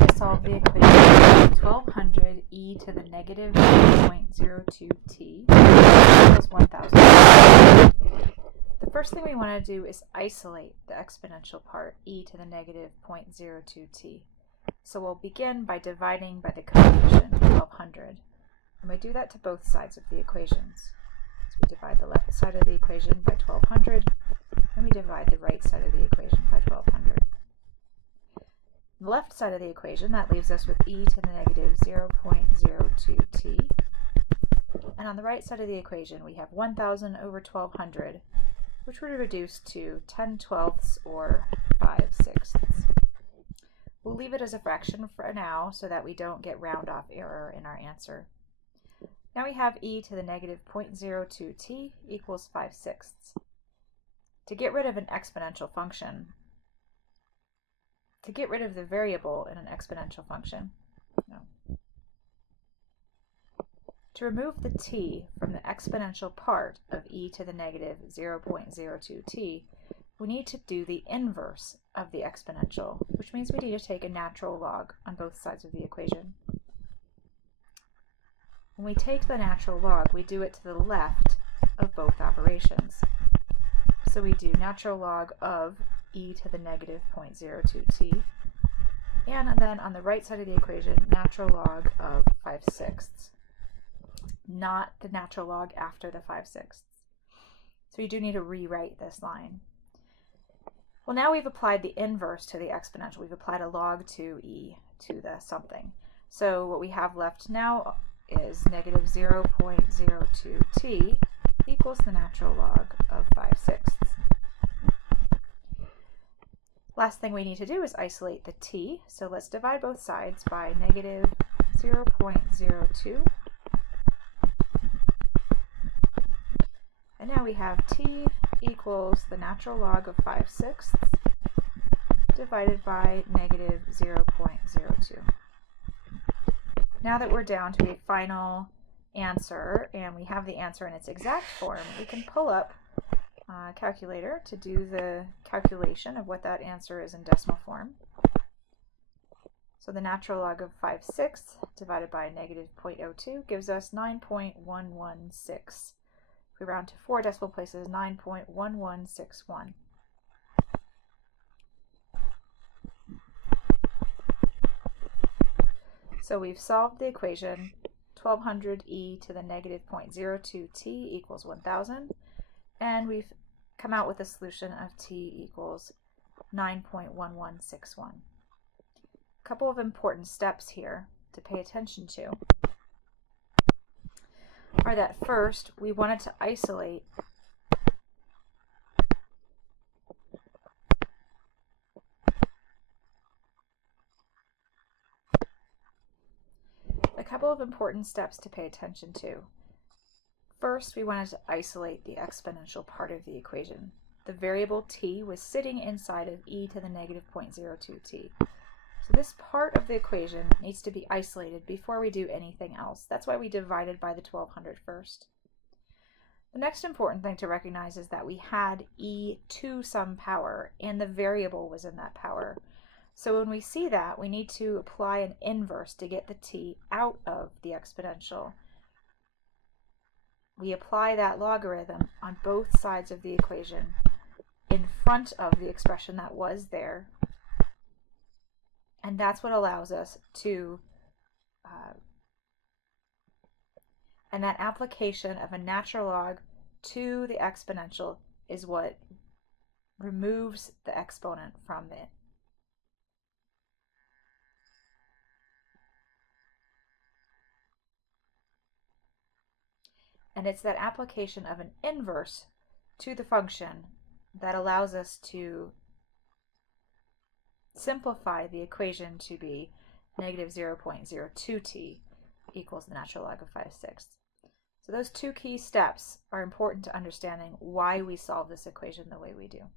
to solve the equation 1200 e to the negative 0.02t equals 1000. The first thing we want to do is isolate the exponential part e to the negative 0.02t. So we'll begin by dividing by the coefficient 1200. And we do that to both sides of the equations. So we divide the left side of the equation by 1200, and we divide the right side of the equation by 1200. On the left side of the equation, that leaves us with e to the negative 0.02t. And on the right side of the equation, we have 1000 over 1200, which would reduce to 10/12 or 5/6. We'll leave it as a fraction for now so that we don't get round-off error in our answer. Now we have e to the negative 0.02t equals 5/6. To get rid of an exponential function, to get rid of the variable in an exponential function, to remove the t from the exponential part of e to the negative 0.02t, we need to do the inverse of the exponential, which means we need to take a natural log on both sides of the equation. When we take the natural log, we do it to the left of both operations. So we do natural log of e to the negative 0.02t, and then on the right side of the equation, natural log of 5/6, not the natural log after the 5/6. So you do need to rewrite this line. Well, now we've applied the inverse to the exponential. We've applied a log to e to the something. So what we have left now is negative 0.02t equals the natural log of 5/6. Last thing we need to do is isolate the t. So let's divide both sides by negative 0.02. And now we have t equals the natural log of 5/6 divided by negative 0.02. Now that we're down to a final answer and we have the answer in its exact form, we can pull up a calculator to do the calculation of what that answer is in decimal form. So the natural log of 5/6 divided by negative 0.02 gives us 9.116. If we round to 4 decimal places, 9.1161. So we've solved the equation 1200 e to the negative 0.02t equals 1000, and we've come out with a solution of t equals 9.1161. A couple of important steps here to pay attention to are that first, we wanted to isolate a couple of important steps to pay attention to. First, we wanted to isolate the exponential part of the equation. The variable t was sitting inside of e to the negative 0.02t. So this part of the equation needs to be isolated before we do anything else. That's why we divided by the 1200 first. The next important thing to recognize is that we had e to some power, and the variable was in that power. So when we see that, we need to apply an inverse to get the t out of the exponential. We apply that logarithm on both sides of the equation in front of the expression that was there, and that's what allows us to, and that application of a natural log to the exponential is what removes the exponent from it. And it's that application of an inverse to the function that allows us to simplify the equation to be negative 0.02t equals the natural log of 5/6. So those two key steps are important to understanding why we solve this equation the way we do.